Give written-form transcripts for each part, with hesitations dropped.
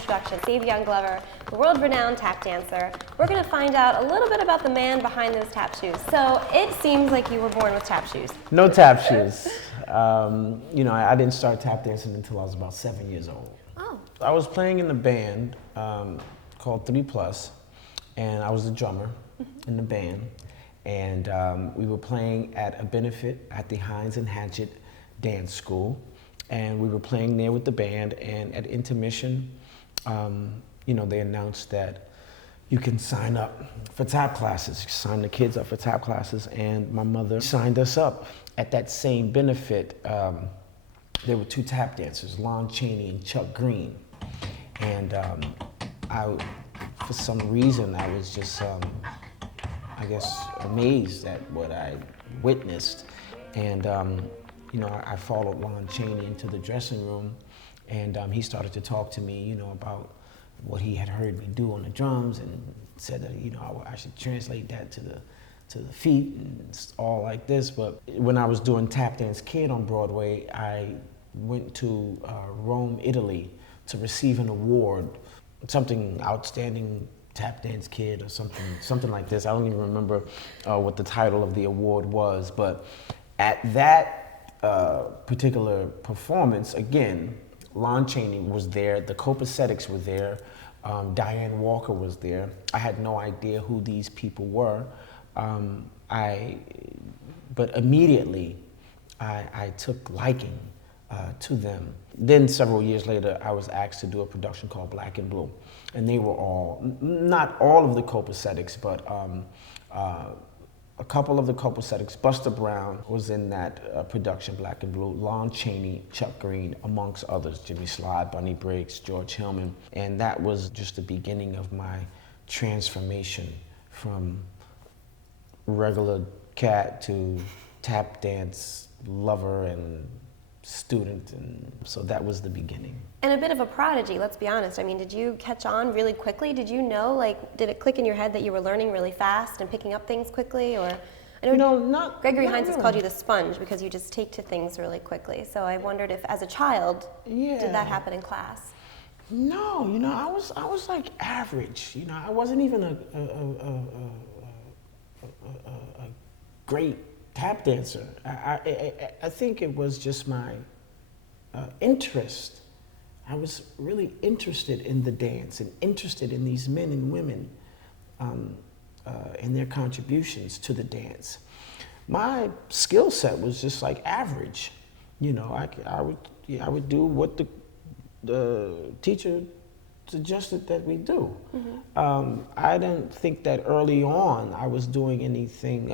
introduction, Savion Glover, the world-renowned tap dancer. We're going to find out a little bit about the man behind those tap shoes. So it seems like you were born with tap shoes. No tap shoes. I didn't start tap dancing until I was about 7 years old. Oh. I was playing in a band called 3 Plus, and I was the drummer in the band. And we were playing at a benefit at the Hines and Hatchett Dance School. And we were playing there with the band, and at intermission, they announced that you can sign up for tap classes, sign the kids up for tap classes, and my mother signed us up. At that same benefit, there were 2 tap dancers, Lon Chaney and Chuck Green. And for some reason, I was just, amazed at what I witnessed. And I followed Lon Chaney into the dressing room, and he started to talk to me, about what he had heard me do on the drums, and said that, I should translate that to the feet, and it's all like this. But when I was doing Tap Dance Kid on Broadway, I went to Rome, Italy, to receive an award, something outstanding Tap Dance Kid or something like this. I don't even remember what the title of the award was, but at that particular performance, again, Lon Chaney was there, the Copacetics were there, Diane Walker was there. I had no idea who these people were, but immediately I took liking to them. Then several years later, I was asked to do a production called Black and Blue, and they were not all of the Copacetics, but a couple of the Copacetics. Buster Brown was in that production, Black and Blue. Lon Chaney, Chuck Green, amongst others. Jimmy Slide, Bunny Briggs, George Hillman. And that was just the beginning of my transformation from regular cat to tap dance lover and student, and so that was the beginning. And a bit of a prodigy, let's be honest. I mean, did you catch on really quickly? Did you know, did it click in your head that you were learning really fast and picking up things quickly? Or I know Gregory Hines has called you the sponge because you just take to things really quickly. So I wondered if, as a child, did that happen in class? No, I was like average. I wasn't even a great tap dancer. I think it was just my interest. I was really interested in the dance and interested in these men and women and their contributions to the dance. My skill set was just like average. I would do what the teacher suggested that we do. Mm-hmm. I didn't think that early on I was doing anything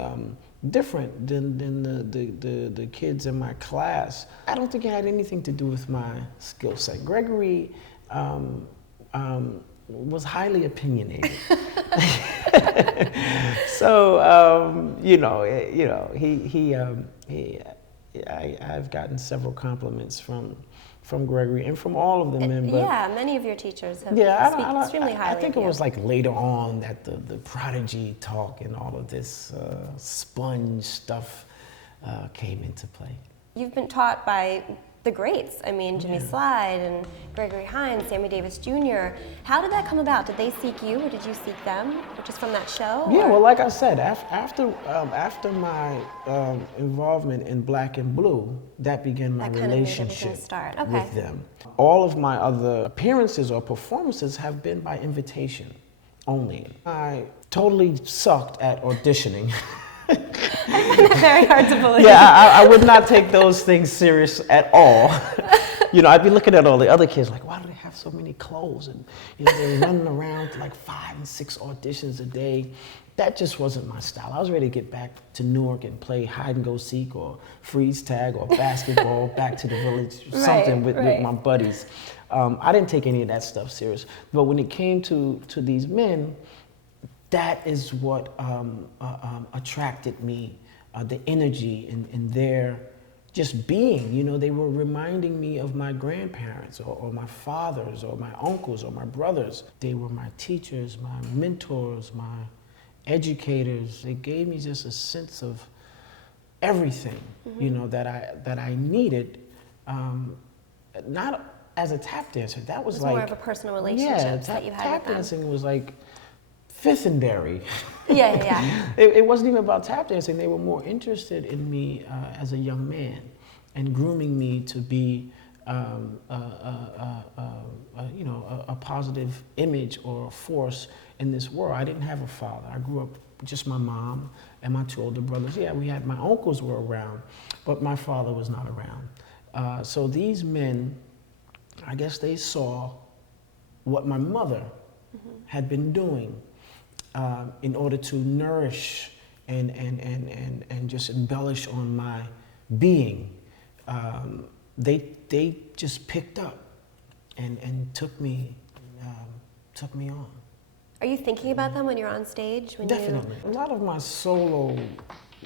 different than the kids in my class. I don't think it had anything to do with my skill set. Gregory was highly opinionated. So I've gotten several compliments from Gregory and from all of the men. But yeah, many of your teachers have speak extremely highly. I think it was like later on that the prodigy talk and all of this sponge stuff came into play. You've been taught by the greats. I mean, Jimmy Slide and Gregory Hines, Sammy Davis Jr. How did that come about? Did they seek you, or did you seek them, or just from that show? Yeah, well, like I said, after my involvement in Black and Blue, that began my relationship with them. All of my other appearances or performances have been by invitation only. I totally sucked at auditioning. I find that very hard to believe. Yeah, I would not take those things serious at all. I'd be looking at all the other kids like, why do they have so many clothes? And they're running around to like 5 and 6 auditions a day. That just wasn't my style. I was ready to get back to Newark and play hide and go seek or freeze tag or basketball, back to the village, something with my buddies. I didn't take any of that stuff serious. But when it came to these men, that is what attracted me, the energy in their just being. They were reminding me of my grandparents or my fathers or my uncles or my brothers. They were my teachers, my mentors, my educators. They gave me just a sense of everything, that I needed, not as a tap dancer, that was It was like more of a personal relationship that you had tap with them. dancing was like fifth and berry. Yeah. It wasn't even about tap dancing. They were more interested in me as a young man and grooming me to be, a positive image or a force in this world. I didn't have a father. I grew up with just my mom and my two older brothers. Yeah, we had, my uncles were around, but my father was not around. So these men, I guess they saw what my mother had been doing in order to nourish and just embellish on my being. They just picked up and took me on. Are you thinking about them when you're on stage? Definitely. A lot of my solo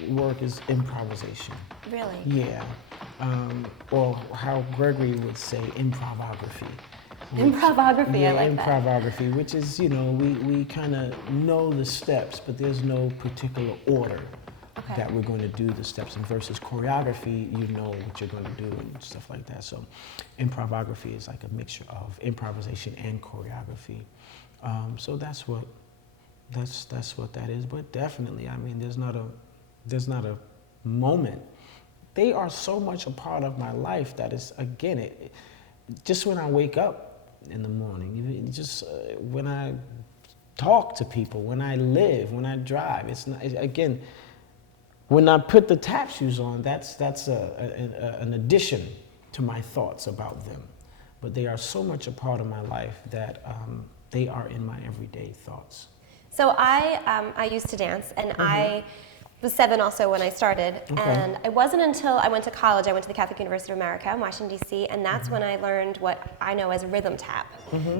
work is improvisation. Really? Yeah. Or how Gregory would say, improvography. Improvography, I like that. Improvography, which is, we kind of know the steps, but there's no particular order that we're going to do the steps in, versus choreography, you know what you're going to do and stuff like that. So improvography is like a mixture of improvisation and choreography. So that's what that is. But definitely, I mean, there's not a moment. They are so much a part of my life that is, again, just when I wake up in the morning, just when I talk to people, when I live, when I drive, it's not, again, when I put the tap shoes on, that's an addition to my thoughts about them. But they are so much a part of my life that they are in my everyday thoughts. So I used to dance, and I was 7 also when I started, and it wasn't until I went to college, I went to the Catholic University of America in Washington, D.C., and that's when I learned what I know as rhythm tap.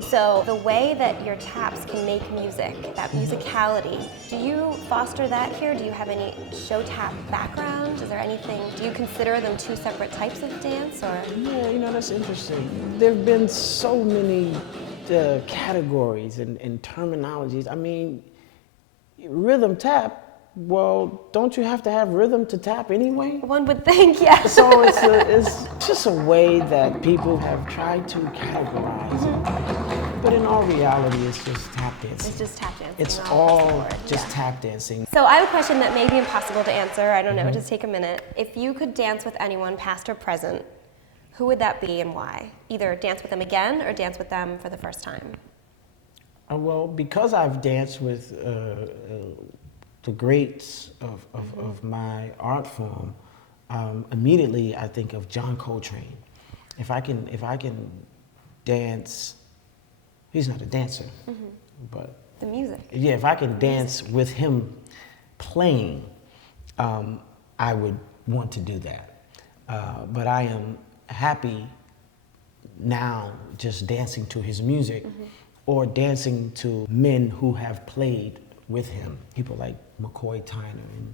So the way that your taps can make music, that musicality, do you foster that here? Do you have any show tap background? Is there anything, do you consider them two separate types of dance, or? Yeah, that's interesting. There have been so many categories and terminologies. I mean, rhythm tap, well, don't you have to have rhythm to tap anyway? One would think, yeah. So it's just a way that people have tried to categorize it. But in all reality, it's just tap dancing. It's just tap dancing. It's all just tap dancing. So I have a question that may be impossible to answer. I don't know, just take a minute. If you could dance with anyone, past or present, who would that be and why? Either dance with them again or dance with them for the first time. Well, because I've danced with the greats of my art form, immediately I think of John Coltrane. If I can dance, he's not a dancer, but the music. Yeah, if I can dance with him playing, I would want to do that. But I am happy now just dancing to his music or dancing to men who have played with him. People like McCoy Tyner and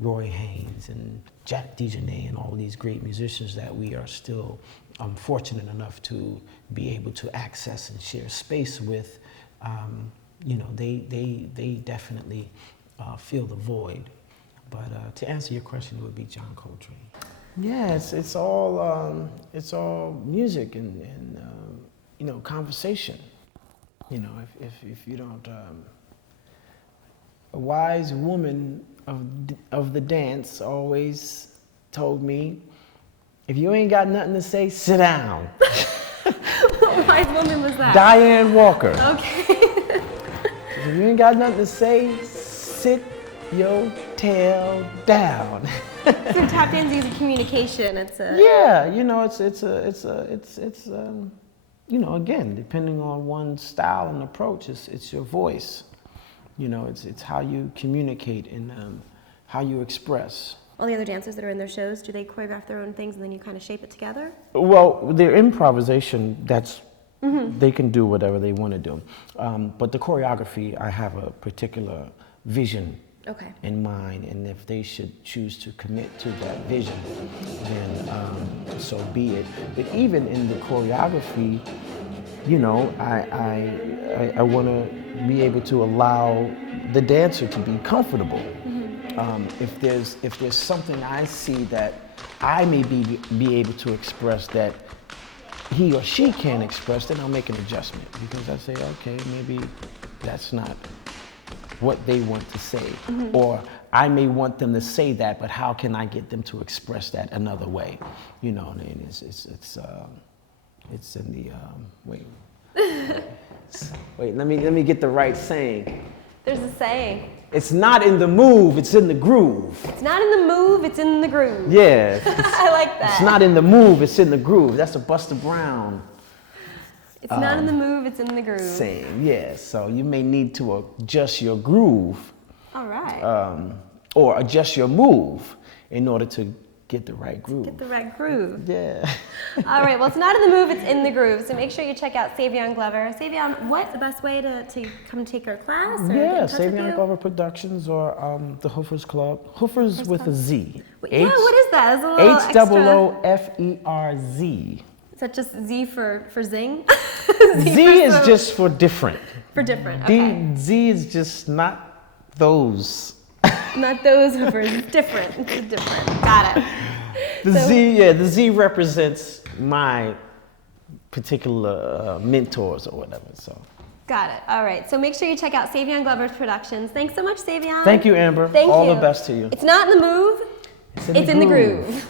Roy Haynes and Jack DeJohnette and all these great musicians that we are still fortunate enough to be able to access and share space with. They definitely fill the void. But to answer your question, it would be John Coltrane. Yeah, it's all music and conversation. If you don't, a wise woman of the dance always told me, if you ain't got nothing to say, sit down. What wise woman was that? Diane Walker. Okay. If you ain't got nothing to say, sit your tail down. So tap dancing is a communication. It's a again, depending on one's style and approach, it's your voice. It's how you communicate and how you express. All the other dancers that are in their shows, do they choreograph their own things and then you kind of shape it together? Well, their improvisation, they can do whatever they want to do. But the choreography, I have a particular vision in mind, and if they should choose to commit to that vision, then so be it. But even in the choreography, I want to be able to allow the dancer to be comfortable. If there's something I see that I may be able to express that he or she can't express, then I'll make an adjustment because I say, okay, maybe that's not what they want to say. Or I may want them to say that, but how can I get them to express that another way? You know, and it's in the, wait, let me get the right saying. There's a saying. It's not in the move, it's in the groove. It's not in the move, it's in the groove. Yeah. I like that. It's not in the move, it's in the groove. That's a Buster Brown. It's not in the move, it's in the groove. Saying, yeah. So you may need to adjust your groove. All right. Or adjust your move in order to get the right groove. Get the right groove. Yeah. All right, well, it's not in the move, it's in the groove. So make sure you check out Savion Glover. Savion, what's the best way to come take our class? Or Yeah, get in touch with Savion you? Glover Productions or the Hoofers Club. Hoofers with a Z. Yeah, what is that? It's a little extra. H-O-O-F-E-R-Z. Is that just Z for zing? Z is just for different. For different, okay. Z is just not those. Not those hoofers, it's different. It's different. Got it. The Z represents my particular mentors or whatever. So. Got it. All right. So make sure you check out Savion Glover's Productions. Thanks so much, Savion. Thank you, Amber. Thank you. All the best to you. It's not in the move. It's in the groove.